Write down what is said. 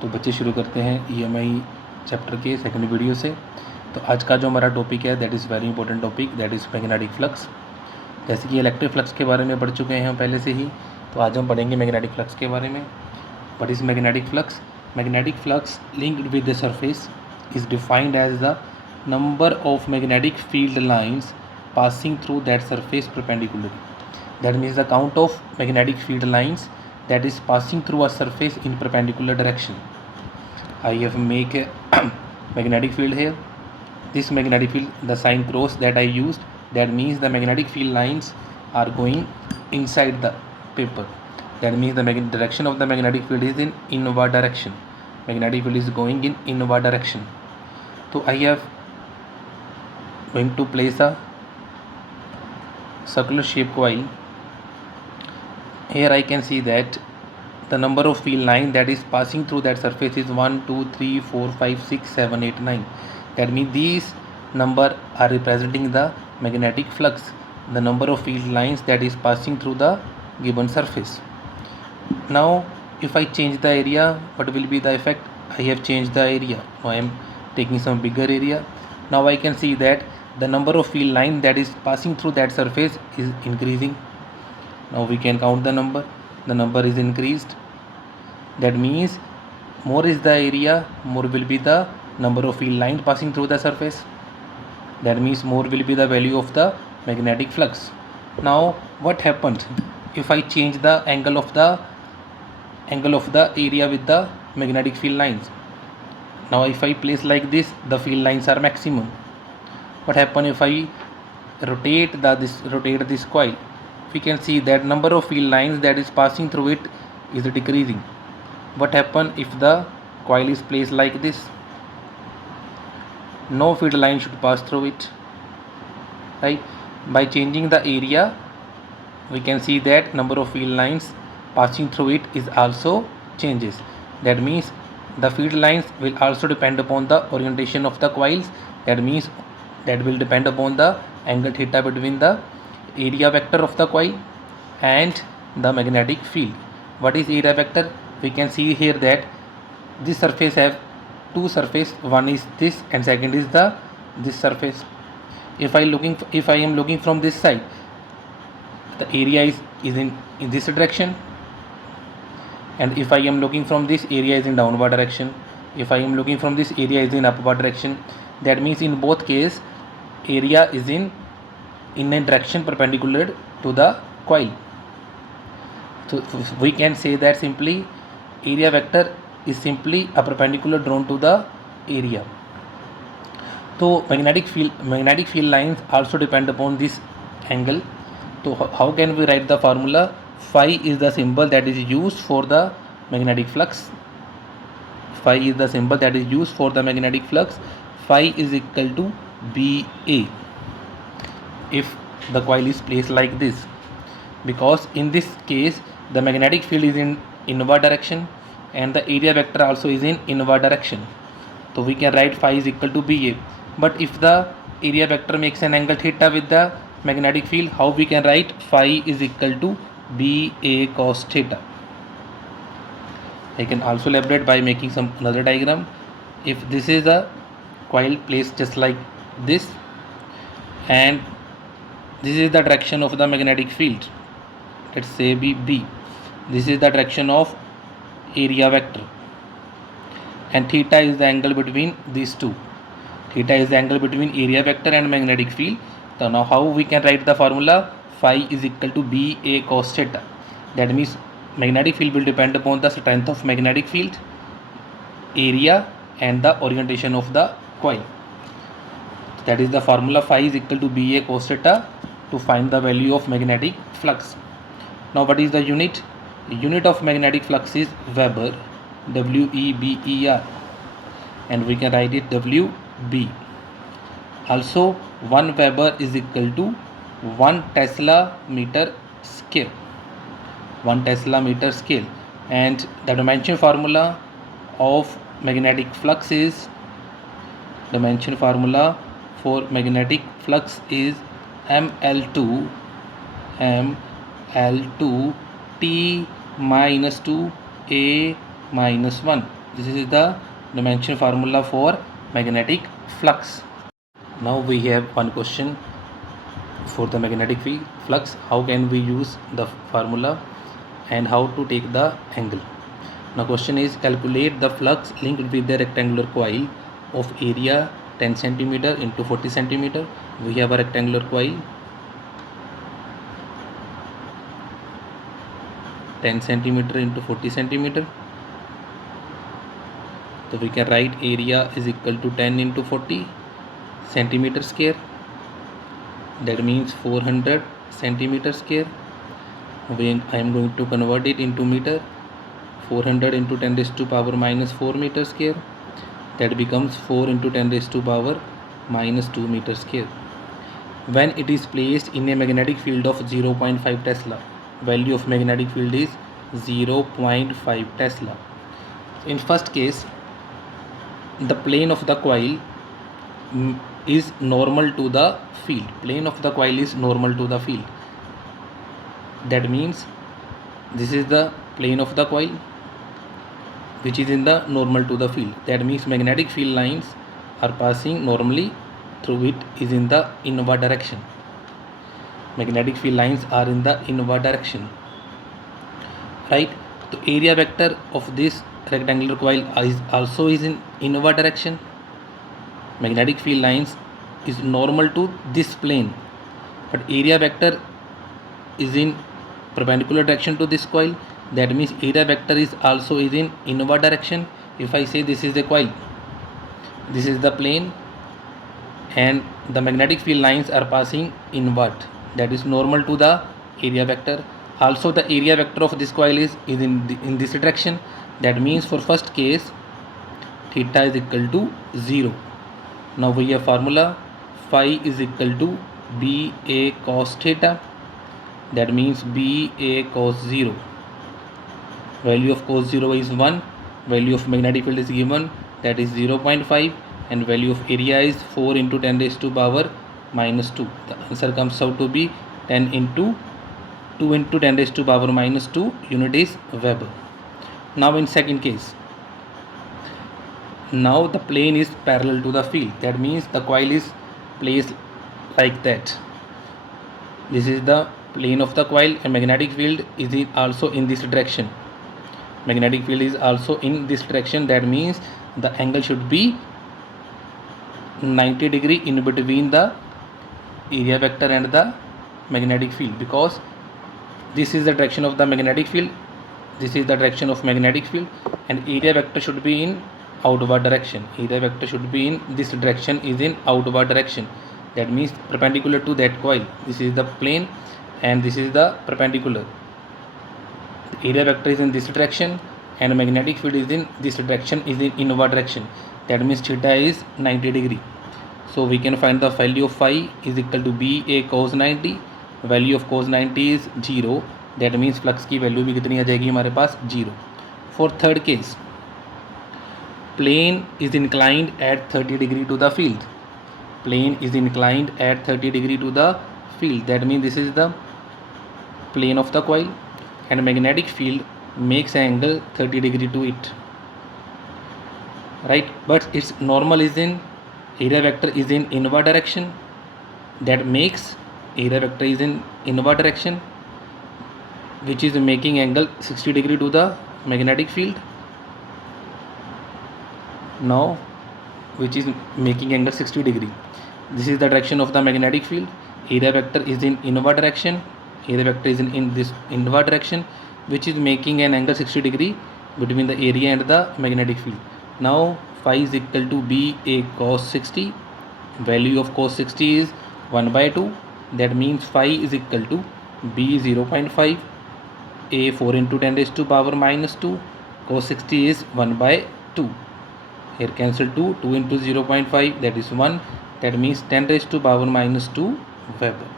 तो बच्चे शुरू करते हैं EMI चैप्टर के सेकंड वीडियो से। तो आज का जो हमारा टॉपिक है that is very important topic, that is magnetic flux. जैसे कि इलेक्ट्रिक फ्लक्स के बारे में पढ़ चुके हैं हम पहले से ही, तो आज हम पढ़ेंगे मैग्नेटिक फ्लक्स के बारे में। What is magnetic flux? Magnetic flux linked with the surface is defined as the number of magnetic field lines passing through that surface perpendicularly. That means the count of magnetic field lines that is passing through a surface in perpendicular direction. I have make a magnetic field here. This magnetic field, the sign cross that I used, that means the magnetic field lines are going inside the paper. That means the direction of the magnetic field is in inward direction. Magnetic field is going in inward direction. So I have going to place a circular shape coil. Here I can see that the number of field line that is passing through that surface is 1 2 3 4 5 6 7 8 9. That means these number are representing the magnetic flux, the number of field lines that is passing through the given surface. Now if I change the area, what will be the effect? I have changed the area. Now I am taking some bigger area. Now I can see that the number of field line that is passing through that surface is increasing. Now we can count the number. The number is increased. That means more is the area, more will be the number of field line passing through the surface. That means more will be the value of the magnetic flux. Now what happens if I change the angle of the area with the magnetic field lines? Now if I place like this, the field lines are maximum. What happen if I rotate this coil? We can see that number of field lines that is passing through it is decreasing. What happen if the coil is placed like this? No field line should pass through it, right? By changing the area, we can see that number of field lines passing through it is also changes. That means the field lines will also depend upon the orientation of the coils. That means that will depend upon the angle theta between the area vector of the coil and the magnetic field. What is area vector? We can see here that this surface have two surface, one is this and second is this surface. If I am looking from this side, the area is in this direction, and if I am looking from this, area is in downward direction. If I am looking from this, area is in upward direction. That means in both case area is in a direction perpendicular to the coil. So we can say that simply area vector is simply a perpendicular drawn to the area. So magnetic field lines also depend upon this angle. So how can we write the formula? Phi is the symbol that is used for the magnetic flux. Phi is the symbol that is used for the magnetic flux. Phi is equal to BA if the coil is placed like this, because in this case the magnetic field is in inward direction and the area vector also is in inward direction. So we can write phi is equal to BA. But if the area vector makes an angle theta with the magnetic field, how we can write phi is equal to BA cos theta? I can also elaborate by making some another diagram. If this is a coil placed just like this, and this is the direction of the magnetic field, let's say B. This is the direction of area vector, and theta is the angle between these two. Theta is the angle between area vector and magnetic field. So now how we can write the formula? Phi is equal to BA cos theta. That means magnetic field will depend upon the strength of magnetic field, area and the orientation of the coil. That is the formula phi is equal to BA cos theta to find the value of magnetic flux. Now what is the unit? The unit of magnetic flux is Weber, WEBER, and we can write it WB. Also 1 Weber is equal to 1 Tesla meter scale. 1 Tesla meter scale, and the dimension formula of magnetic flux is ML2 T minus 2 A minus 1. This is the dimension formula for magnetic flux. Now we have one question for the magnetic field flux. How can we use the formula and how to take the angle? Now question is, calculate the flux linked with the rectangular coil of area 10 cm into 40 cm. We have a rectangular coil 10 cm into 40 cm. So we can write area is equal to 10 into 40 centimeter square. That means 400 centimeter square. I am going to convert it into meter. 400 into 10 raised to power minus 4 meter square. That becomes 4 into 10 raised to power minus 2 meter square. When it is placed in a magnetic field of 0.5 Tesla, value of magnetic field is 0.5 Tesla. In first case, the plane of the coil is normal to the field. Plane of the coil is normal to the field. That means this is the plane of the coil which is in the normal to the field. That means magnetic field lines are passing normally through it is in the inward direction. Magnetic field lines are in the inward direction, right? The area vector of this rectangular coil is also in inward direction. Magnetic field lines is normal to this plane, but area vector is in perpendicular direction to this coil. That means area vector is also in inward direction. If I say this is the coil, this is the plane, and the magnetic field lines are passing inward, that is normal to the area vector. Also the area vector of this coil is in this direction. That means for first case theta is equal to 0. Now we have formula phi is equal to BA cos theta. That means BA cos 0. Value of cos 0 is 1. Value of magnetic field is given, that is 0.5, and value of area is 4 into 10 raised to power minus 2. The answer comes out to be 10 into 2 into 10 raised to power minus 2, unit is Weber. Now in second case, now the plane is parallel to the field. That means the coil is placed like that. This is the plane of the coil and magnetic field is also in this direction. Magnetic field is also in this direction. That means the angle should be 90 degree in between the area vector and the magnetic field, because this is the direction of the magnetic field, this is the direction of magnetic field, and area vector should be in outward direction. Area vector should be in this direction, is in outward direction. That means perpendicular to that coil. This is the plane and this is the perpendicular. The area vector is in this direction and magnetic field is in this direction, is in inward direction. That means theta is 90 degree. So we can find the value of phi is equal to BA cos 90. Value of cos 90 is 0. That means flux की value भी कितनी आ जाएगी हमारे पास 0. For third case, plane is inclined at 30 degree to the field. Plane is inclined at 30 degree to the field. That means this is the plane of the coil and magnetic field makes angle 30 degree to it, right? But its normal is in area vector is in inward direction. That makes area vector is in inward direction, which is making angle 60 degree to the magnetic field. Now which is making angle 60 degree. This is the direction of the magnetic field. Area vector is in inward direction. Area vector is in this inward direction, which is making an angle 60 degree between the area and the magnetic field. Now phi is equal to BA cos 60. Value of cos 60 is 1 by 2. That means phi is equal to B 0.5, A 4 into 10 raised to power minus 2, cos 60 is 1 by 2. Here cancel 2 into 0.5, that is 1. That means 10 raised to power minus 2 Weber.